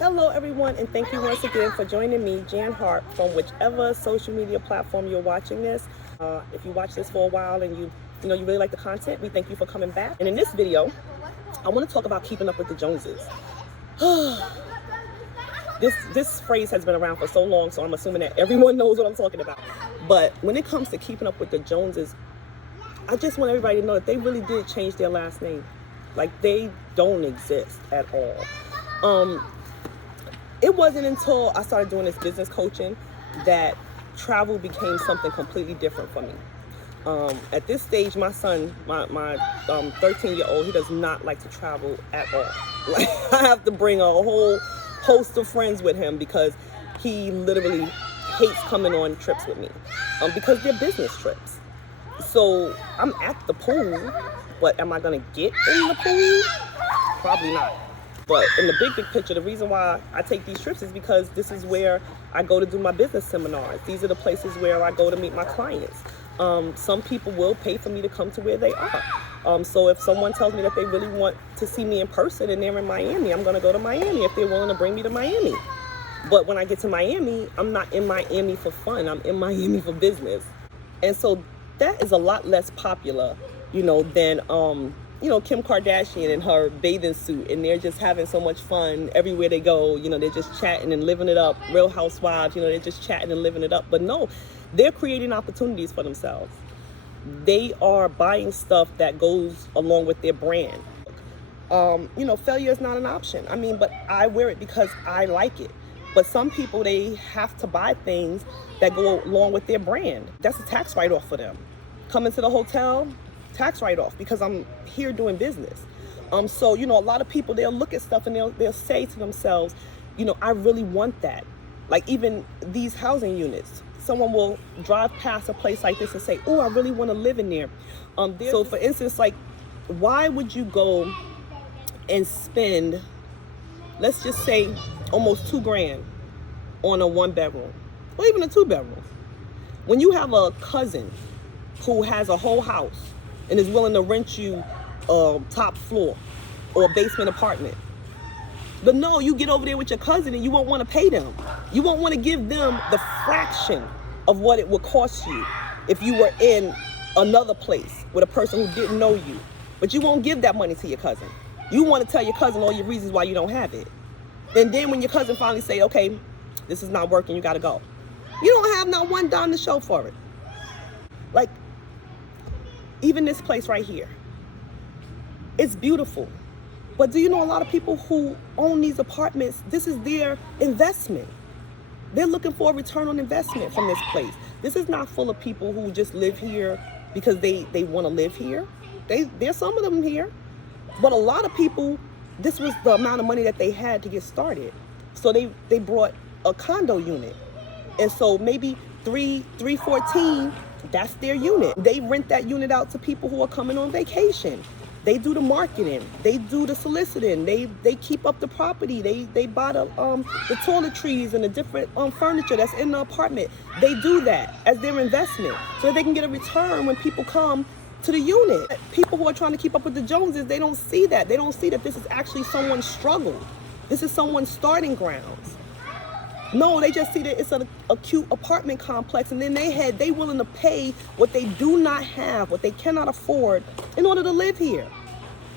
Hello everyone, and thank you once again for joining me, Jan Harp, from whichever social media platform you're watching this. If you watch this for a while and you really like the content, we thank you for coming back. And in this video, I want to talk about keeping up with the Joneses. This phrase has been around for so long, so I'm assuming that everyone knows what I'm talking about. But when it comes to keeping up with the Joneses, I just want everybody to know that they really did change their last name. Like, they don't exist at all. It wasn't until I started doing this business coaching that travel became something completely different for me. At this stage, my son, my 13-year-old, he does not like to travel at all. Like, I have to bring a whole host of friends with him because he literally hates coming on trips with me because they're business trips. So I'm at the pool, but am I going to get in the pool? Probably not. But in the big picture, the reason why I take these trips is because this is where I go to do my business seminars. These are the places where I go to meet my clients. Some people will pay for me to come to where they are. So if someone tells me that they really want to see me in person and they're in Miami, I'm going to go to Miami if they're willing to bring me to Miami. But when I get to Miami, I'm not in Miami for fun. I'm in Miami for business. And so that is a lot less popular, than Kim Kardashian in her bathing suit, and they're just having so much fun everywhere they go. They're just chatting and living it up. Real Housewives, they're just chatting and living it up. But no, they're creating opportunities for themselves. They are buying stuff that goes along with their brand. Failure is not an option. But I wear it because I like it. But some people, they have to buy things that go along with their brand. That's a tax write-off for them. Coming to the hotel, tax write-off because I'm here doing business. So a lot of people, they'll look at stuff and they'll say to themselves, I really want that. Like, even these housing units, someone will drive past a place like this and say, oh, I really want to live in there. So for instance, like, why would you go and spend, let's just say, almost $2,000 on a 1-bedroom or even a 2-bedroom when you have a cousin who has a whole house and is willing to rent you a top floor or a basement apartment? But no, you get over there with your cousin and you won't want to pay them. You won't want to give them the fraction of what it would cost you if you were in another place with a person who didn't know you. But you won't give that money to your cousin. You want to tell your cousin all your reasons why you don't have it. And then when your cousin finally say, okay, this is not working, you got to go, you don't have not one dime to show for it. Like, even this place right here, it's beautiful. But do you know a lot of people who own these apartments, this is their investment. They're looking for a return on investment from this place. This is not full of people who just live here because they want to live here. There's some of them here. But a lot of people, this was the amount of money that they had to get started. So they brought a condo unit. And so maybe 314, that's their unit. They rent that unit out to people who are coming on vacation. They do the marketing. They do the soliciting. They keep up the property. They buy the toiletries and the different furniture that's in the apartment. They do that as their investment so that they can get a return when people come to the unit. People who are trying to keep up with the Joneses, they don't see that. They don't see that this is actually someone's struggle. This is someone's starting grounds. No, they just see that it's a cute apartment complex, and then they willing to pay what they do not have, what they cannot afford in order to live here.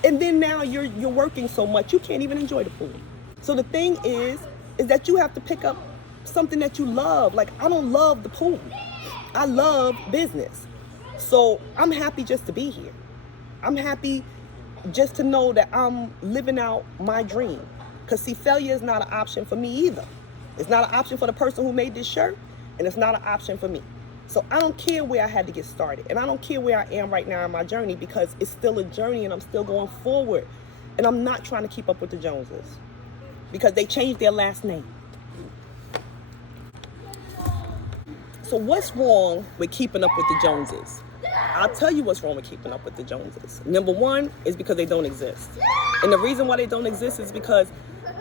And then now you're working so much you can't even enjoy the pool. So the thing is that you have to pick up something that you love. Like, I don't love the pool. I love business. So I'm happy just to be here. I'm happy just to know that I'm living out my dream. Because, see, failure is not an option for me either. It's not an option for the person who made this shirt, and it's not an option for me. So I don't care where I had to get started, and I don't care where I am right now in my journey, because it's still a journey and I'm still going forward. And I'm not trying to keep up with the Joneses because they changed their last name. So what's wrong with keeping up with the Joneses? I'll tell you what's wrong with keeping up with the Joneses. Number one is because they don't exist. And the reason why they don't exist is because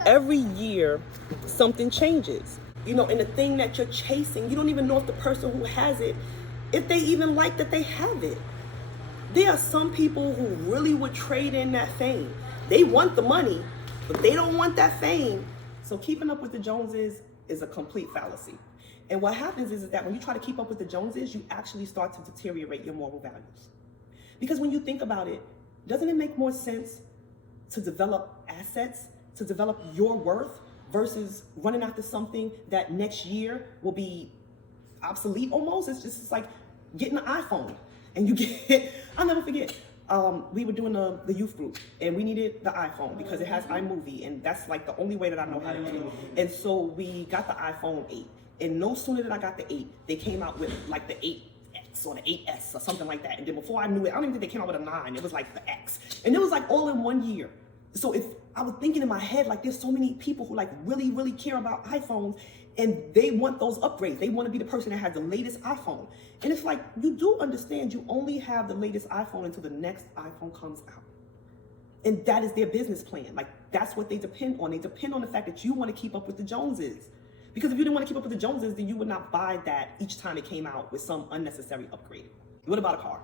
every year something changes. And the thing that you're chasing, you don't even know if the person who has it, if they even like that they have it. There are some people who really would trade in that fame. They want the money, but they don't want that fame. So keeping up with the Joneses is a complete fallacy. And what happens is that when you try to keep up with the Joneses, you actually start to deteriorate your moral values. Because when you think about it, doesn't it make more sense to develop assets, to develop your worth, versus running after something that next year will be obsolete almost? It's just like getting an iPhone and you get, I'll never forget, we were doing the youth group and we needed the iPhone because it has iMovie, and that's like the only way that I know how to do it. And so we got the iPhone 8, and no sooner did I got the 8, they came out with like the 8X or the 8S or something like that. And then before I knew it, I don't even think they came out with a 9, it was like the X. And it was like all in 1 year. So if I was thinking in my head, like there's so many people who like really care about iPhones, and they want those upgrades. They want to be the person that has the latest iPhone. And it's like, you do understand you only have the latest iPhone until the next iPhone comes out. And that is their business plan. Like, that's what they depend on. They depend on the fact that you want to keep up with the Joneses. Because if you didn't want to keep up with the Joneses, then you would not buy that each time it came out with some unnecessary upgrade. What about a car?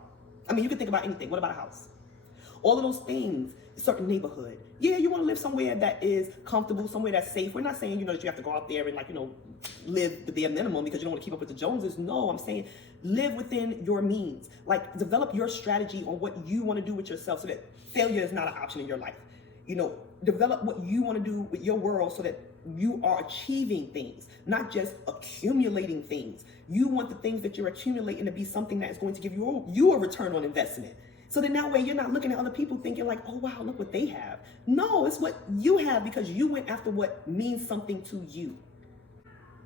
I mean, you can think about anything. What about a house? All of those things, a certain neighborhood. Yeah, you want to live somewhere that is comfortable, somewhere that's safe. We're not saying, that you have to go out there and live the bare minimum because you don't want to keep up with the Joneses. No, I'm saying live within your means. Like, develop your strategy on what you want to do with yourself so that failure is not an option in your life. Develop what you want to do with your world so that you are achieving things, not just accumulating things. You want the things that you're accumulating to be something that is going to give you a return on investment. So then that way you're not looking at other people thinking like, oh wow, look what they have. No, it's what you have because you went after what means something to you.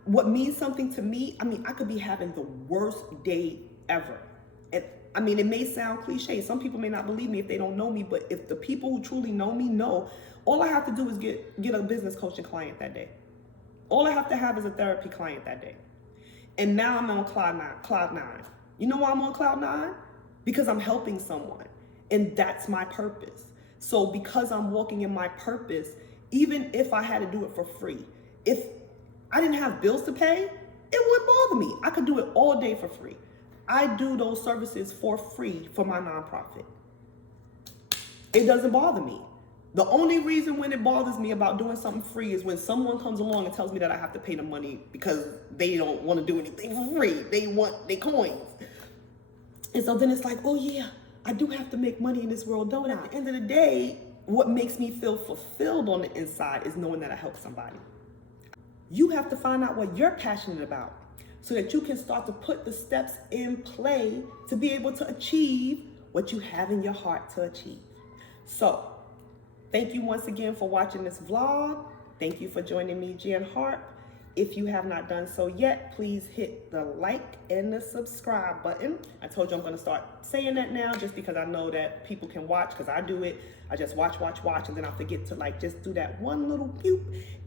What means something to me, I could be having the worst day ever. And it may sound cliche. Some people may not believe me if they don't know me, but if the people who truly know me know, all I have to do is get a business coaching client that day. All I have to have is a therapy client that day. And now I'm on cloud nine. You know why I'm on cloud nine? Because I'm helping someone, and that's my purpose. So because I'm walking in my purpose, even if I had to do it for free, if I didn't have bills to pay, it wouldn't bother me. I could do it all day for free. I do those services for free for my nonprofit. It doesn't bother me. The only reason when it bothers me about doing something free is when someone comes along and tells me that I have to pay them money because they don't want to do anything for free. They want their coins. And so then it's like, oh yeah, I do have to make money in this world, don't I? At the end of the day, what makes me feel fulfilled on the inside is knowing that I helped somebody. You have to find out what you're passionate about so that you can start to put the steps in play to be able to achieve what you have in your heart to achieve. So, thank you once again for watching this vlog. Thank you for joining me, Jan Harp. If you have not done so yet, please hit the like and the subscribe button. I told you I'm going to start saying that now just because I know that people can watch, because I do it. I just watch, and then I forget to just do that one little pew.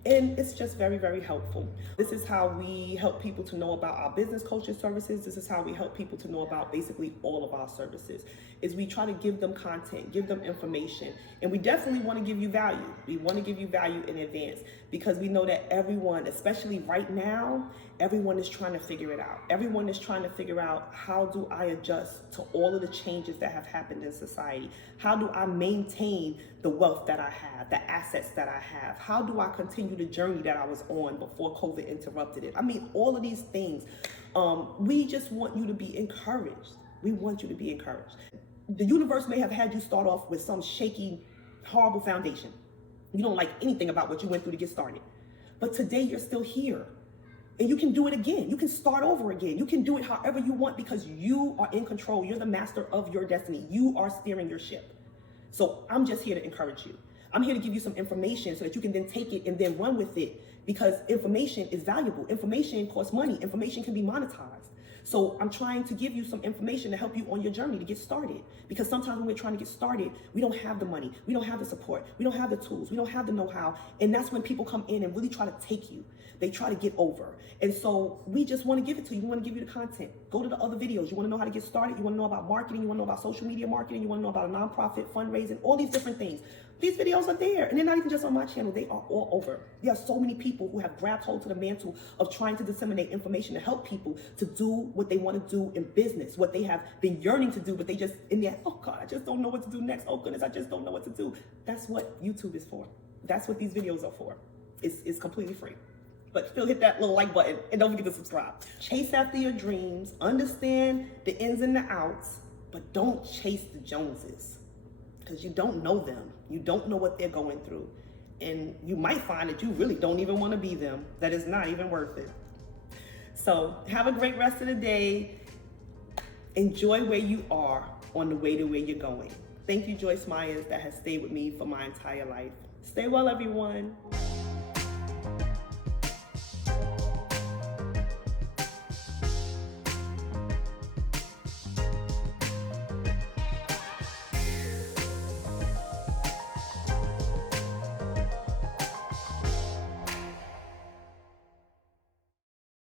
And it's just very, very helpful. This is how we help people to know about our business coaching services. This is how we help people to know about basically all of our services. Is we try to give them content, give them information, and we definitely want to give you value. We want to give you value in advance because we know that everyone, especially right now, everyone is trying to figure it out. Everyone is trying to figure out, how do I adjust to all of the changes that have happened in society? How do I maintain the wealth that I have, the assets that I have? How do I continue the journey that I was on before COVID interrupted it? All of these things. We just want you to be encouraged. We want you to be encouraged. The universe may have had you start off with some shaky, horrible foundation. You don't like anything about what you went through to get started. But today you're still here. And you can do it again. You can start over again. You can do it however you want because you are in control. You're the master of your destiny. You are steering your ship. So I'm just here to encourage you. I'm here to give you some information so that you can then take it and then run with it, because information is valuable. Information costs money. Information can be monetized. So I'm trying to give you some information to help you on your journey to get started. Because sometimes when we're trying to get started, we don't have the money, we don't have the support, we don't have the tools, we don't have the know-how. And that's when people come in and really try to take you. They try to get over. And so we just want to give it to you. We want to give you the content. Go to the other videos. You want to know how to get started. You want to know about marketing. You want to know about social media marketing. You want to know about a nonprofit, fundraising, all these different things. These videos are there. And they're not even just on my channel. They are all over. There are so many people who have grabbed hold to the mantle of trying to disseminate information to help people to do what they want to do in business, what they have been yearning to do, but they just, in their, oh God, I just don't know what to do next. Oh goodness, I just don't know what to do. That's what YouTube is for. That's what these videos are for. It's completely free. But still hit that little like button and don't forget to subscribe. Chase after your dreams, understand the ins and the outs, but don't chase the Joneses, because you don't know them. You don't know what they're going through. And you might find that you really don't even want to be them, that it's not even worth it. So have a great rest of the day. Enjoy where you are on the way to where you're going. Thank you, Joyce Myers, that has stayed with me for my entire life. Stay well, everyone.